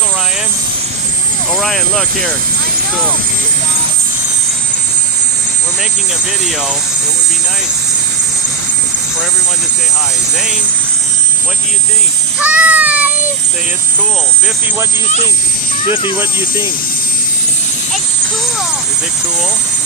Orion. Orion, look here. Cool. We're making a video. It would be nice for everyone to say hi. Zane, what do you think? Hi! Say it's cool. Biffy, what do you think? Biffy, what do you think? It's cool. Is it cool?